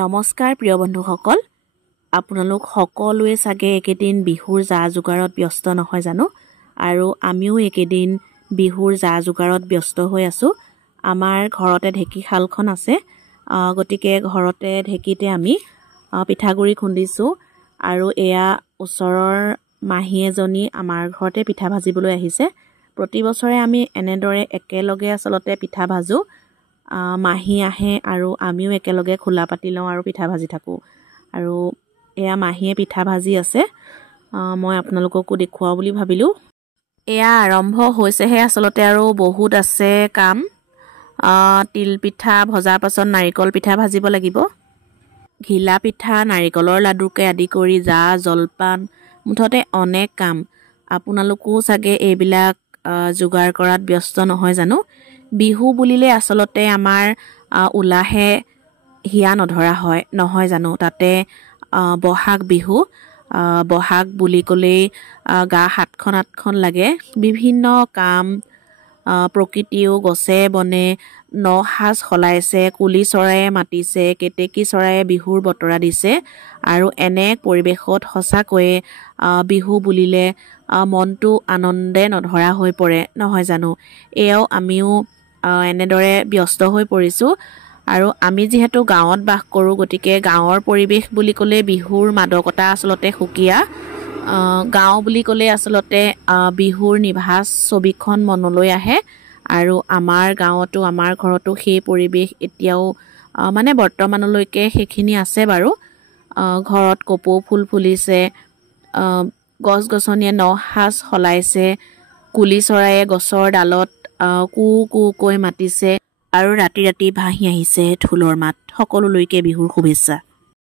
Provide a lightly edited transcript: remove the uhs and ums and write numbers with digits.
নমস্কাৰ প্ৰিয় বন্ধুসকল, আপোনালোক সকলোৱে চাগে একেদিন বিহুৰ যা-যোগাৰত ব্যস্ত নহয় জানো? আৰু আমিও একেদিন বিহুৰ যা-যোগাৰত ব্যস্ত হৈ আছোঁ। আমাৰ ঘৰতে ঢেঁকীশালখন আছে, গতিকে ঘৰতে ঢেঁকীতে আমি পিঠাগুড়ি খুন্দিছোঁ। আৰু এয়া ওচৰৰ মাহী এজনী আমাৰ ঘৰতে পিঠা ভাজিবলৈ আহিছে। প্ৰতি বছৰে আমি এনেদৰে একেলগে আচলতে পিঠা ভাজোঁ। মাহী আহে আৰু আমিও একেলগে খোলা পাতি লওঁ আৰু পিঠা ভাজি থাকোঁ। আৰু এয়া মাহীয়ে পিঠা ভাজি আছে, মই আপোনালোককো দেখুৱাওঁ বুলি ভাবিলোঁ। এয়া আৰম্ভ হৈছেহে আচলতে, আৰু বহুত আছে কাম। তিল পিঠা ভজাৰ পাছত নাৰিকল পিঠা ভাজিব লাগিব। ঘিলা পিঠা, নাৰিকলৰ লাডুকে আদি কৰি জা জলপান, মুঠতে অনেক কাম। আপোনালোকো চাগে এইবিলাক যোগাৰ কৰাত ব্যস্ত নহয় জানো? বিহু বুলিলে আচলতে আমাৰ উলাহে হিয়া নধৰা হয় নহয় জানো? তাতে বহাগ বিহু, বহাগ বুলি ক'লেই গা সাতখন আঠখন লাগে। বিভিন্ন কাম, প্ৰকৃতিও গছে বনে নসাজ সলাইছে, কুলি চৰায়ে মাতিছে, কেতেকী চৰায়ে বিহুৰ বতৰা দিছে। আৰু এনে পৰিৱেশত সঁচাকৈয়ে বিহু বুলিলে মনটো আনন্দে নধৰা হৈ পৰে নহয় জানো? এয়াও আমিও এনেদৰে ব্যস্ত হৈ পৰিছোঁ। আৰু আমি যিহেতু গাঁৱত বাস কৰোঁ, গতিকে গাঁৱৰ পৰিৱেশ বুলি ক'লে বিহুৰ মাদকতা আচলতে সুকীয়া। গাঁও বুলি ক'লে আচলতে বিহুৰ নিভাঁজ ছবিখন মনলৈ আহে। আৰু আমাৰ গাঁৱতো, আমাৰ ঘৰতো সেই পৰিৱেশ এতিয়াও মানে বৰ্তমানলৈকে সেইখিনি আছে বাৰু। ঘৰত কপৌ ফুল ফুলিছে, গছ-গছনিয়ে নসাজ সলাইছে, কুলি চৰায়ে গছৰ ডালত কু কুকৈ মাতিছে, আৰু ৰাতি ৰাতি ভাহি আহিছে ঢোলৰ মাত। সকলোলৈকে বিহুৰ শুভেচ্ছা।